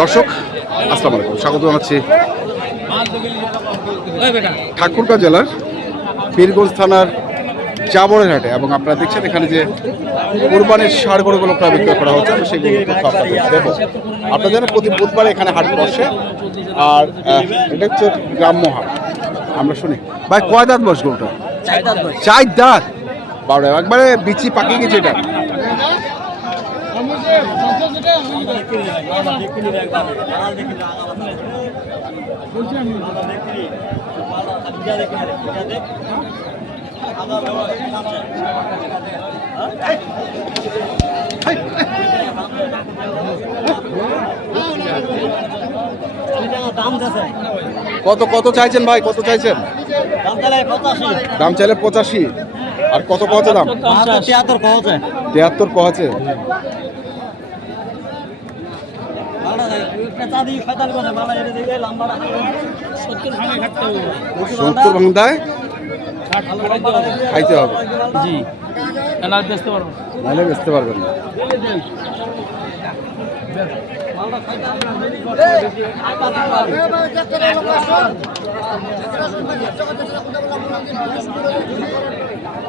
দর্শক আসসালামু আলাইকুম। স্বাগত জানাচ্ছি ঠাকুরগাঁ জেলার পীরগঞ্জ থানার জাবরের হাটে এবং আপনারা দেখছেন এখানে যে কোরবানির সার গরুগুলো প্রায় বিক্রয় করা হচ্ছে আমি সেগুলো তথ্য আপনাদের দেবো। আপনাদের জানেন প্রতি বুধবার এখানে হাট বসে আর এটা হচ্ছে গ্রাম্য হাট। আমরা শুনি। ভাই কয় দাঁত বস গরুটা চার দাঁত? বারো একবারে বিচি পাকিয়ে গেছে এটা। কত কত চাইছেন ভাই? কত চাইছেন? দাম চাইলে পঁচাশি। আর কত কত দাম? তিয়াত্তর কহছে তিয়াত্তর কহাছে চাঁদি ফেতাল করে মালা এটা দিকে লম্বাটা সত্তর খাইতে হবে। জি। এনার বেচতে পারব নাহলে বেচতে পারবেন না। নব্বই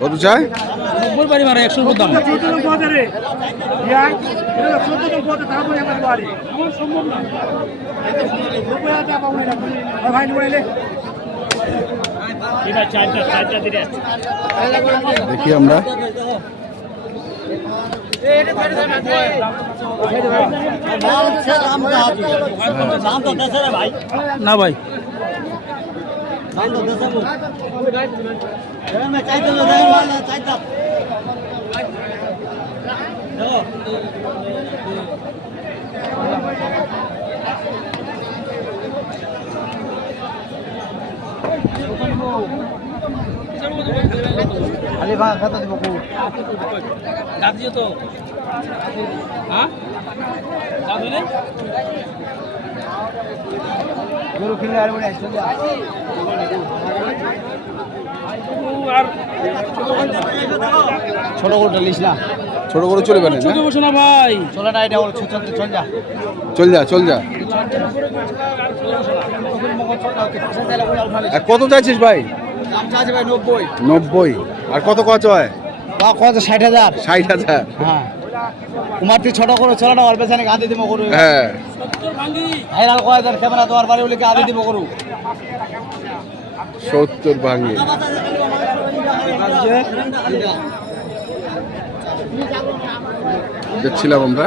কত চাই? নব্বই বাড়ি মারা একশো দাম দেখি আমরা। না ভাই না দেয় মাল চাইতা খালি ভাগ খাতা দিব কো দাঁত দিও তো। হ্যাঁ? দাঁত হইলে গরু কিনলে আর বলে আসলে ছোট গরুটা লিস না। ছোট করে চলে বেড়ে চোখে বসো না ভাই। চলে না এটা ওর চল চল যা। চল যা চল যা। কত চাইছিস ভাই? নব্বই। আর কত কত হয়? বা কত ষাট হাজার। ষাট হাজার। হ্যাঁ। কুমার তুই ছোট করো না অল্প জানে আদি দিব করু হ্যাঁ। ভাইরাল কয় ক্যামেরা তোমার বাড়ি বলে আদি দিব করু সত্তর ভাঙি। দেখছিলাম আমরা।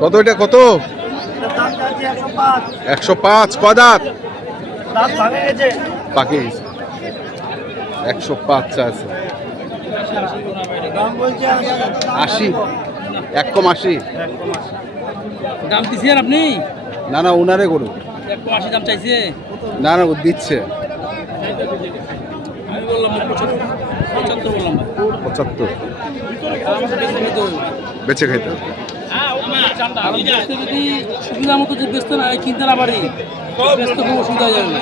কত এটা কত? একশো পাঁচ কদাত পাখি একশো পাঁচ আছে। আশি। এক কম আশি। দাম দিছেন আপনি? না না উনারে করুন একশো আশি দাম চাইছে। না না ও দিচ্ছে। আমি বললাম পঁচাত্তর। বললাম পঁচাত্তর। বেঁচে খাইতে যদি সুবিধা মতো যদি বেচতে না কিনতে না পারি বেচতে খুব অসুবিধা হয়ে যাবে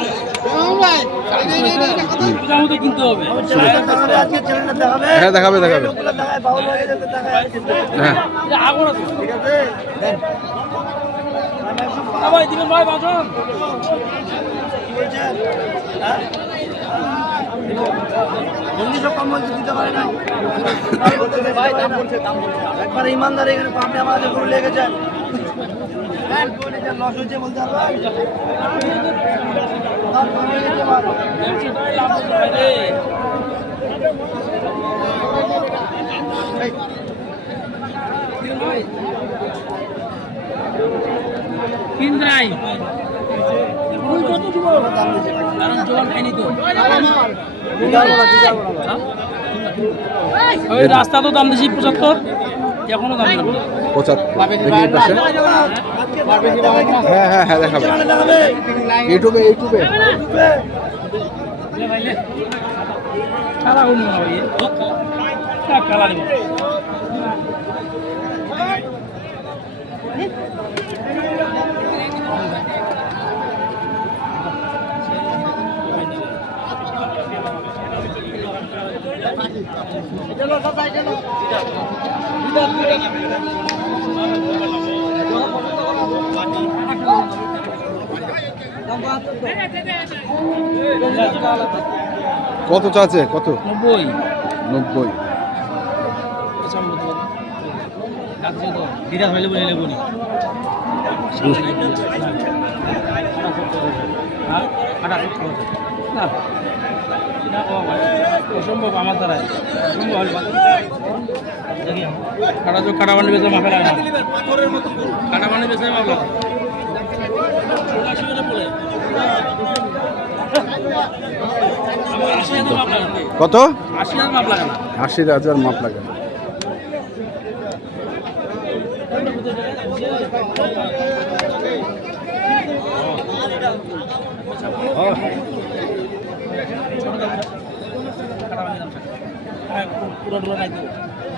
হবে হ্যাঁ দেখাবে দেখাবে। হয়ে। একবার ইমানদার এখানে আপনি আমাদের পুরো লেগে লস হয়েছে বলতে পারবেন দাম কমে গেছে আমার। ব্যবসাটাই লাভ হচ্ছে ভাই রে দিবেন ভাই কিন যাই কারণ জোয়ান খাইনি তো রাস্তা তো দাম দিছি পঁচাত্তর, এখনও দাম পঁচাত্তর। হ্যাঁ হ্যাঁ হ্যাঁ কত চাচ্ছে কত? নব্বই। নব্বই। অসম্ভব আমার দ্বারা কাটা কাটা বানি বেছে মাফে লাগে না। কাটা বানি বেছে মাফ লাগে আমার আশি হাজার মাপ লাগে কত? আশি হাজার মাপ লাগে। না আশি হাজার মাপ লাগে। পুরো নাই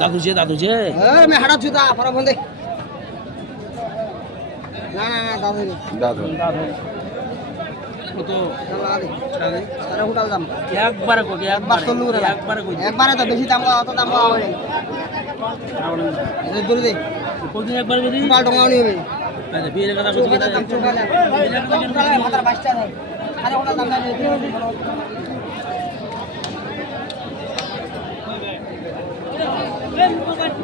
দাদু জি হ্যাঁ দাদু জি আমি হাঁটা জুতা ফরা বন্ধে। না না না দাদা দাদা। কত? তারা হোটাল দাম। একবারে কই একবারে? একবারে কই? একবারে তো বেশি দাম অত দাম পাওয়া হবে এটা দূরে দে। কোনদিন একবারে কই হোটাল টঙ্গা নি হবে আচ্ছা বিয়ের কথা কইছি দাম ছোট মাথার বাচ্চা দেয় আরে হোটাল দাম দাম হোটাল গোটা যদি মেয়ে মতো না না না তো বলার হবে আমরা আটকে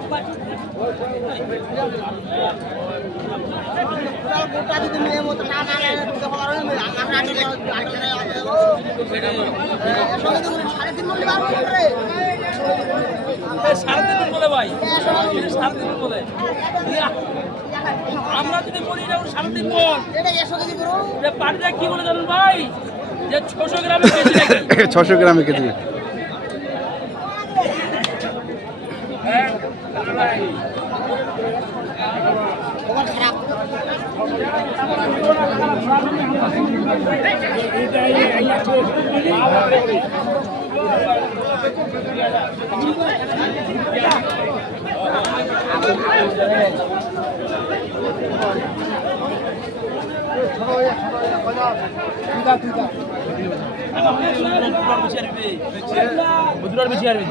সাড়ে তিন মূল্য বার করে সাড়ে তিন দিন বলে। ভাই সাড়ে তিন বলে আমরা যদি বলি এটা সাড়ে তিন মন কি বলে জানেন ভাই যে ছশো গ্রামে কেজি। ছশো গ্রামে কেজি হ্যাঁ ভাই তোমার খারাপ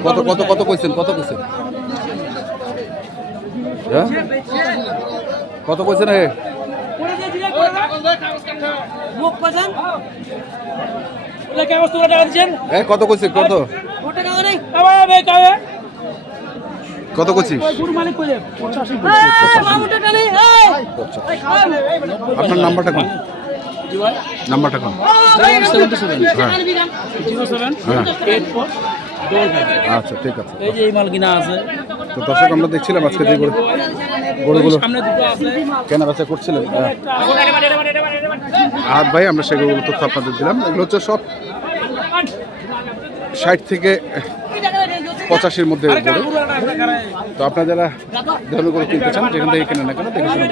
কত কত কত কইছেন? কত কইছেন? কত কইছেন হে কত কইছেন কত? কত কইছিস? গুরু মালিক কইলে 85 আপনার নাম্বারটা কোন? নাম্বারটা কোন? 77 হ্যাঁ। 07 হ্যাঁ। 84 ডবল ফাইভ আচ্ছা ঠিক আছে। এই যে এই মাল কিনা আছে। তো দর্শক আমরা দেখছিলাম আজকে যে গরু গরুগুলো কেনা বেচা করছিলেন। আর ভাই, আমরা সেগুলো তথ্য আপনাদের দিলাম। এগুলো হচ্ছে সব ষাট থেকে পঁচাশির মধ্যে তো আপনারা যারা ধর্ম করে কিনতে চান, যেখান থেকে কেনেন না কেন, দেখে শুনে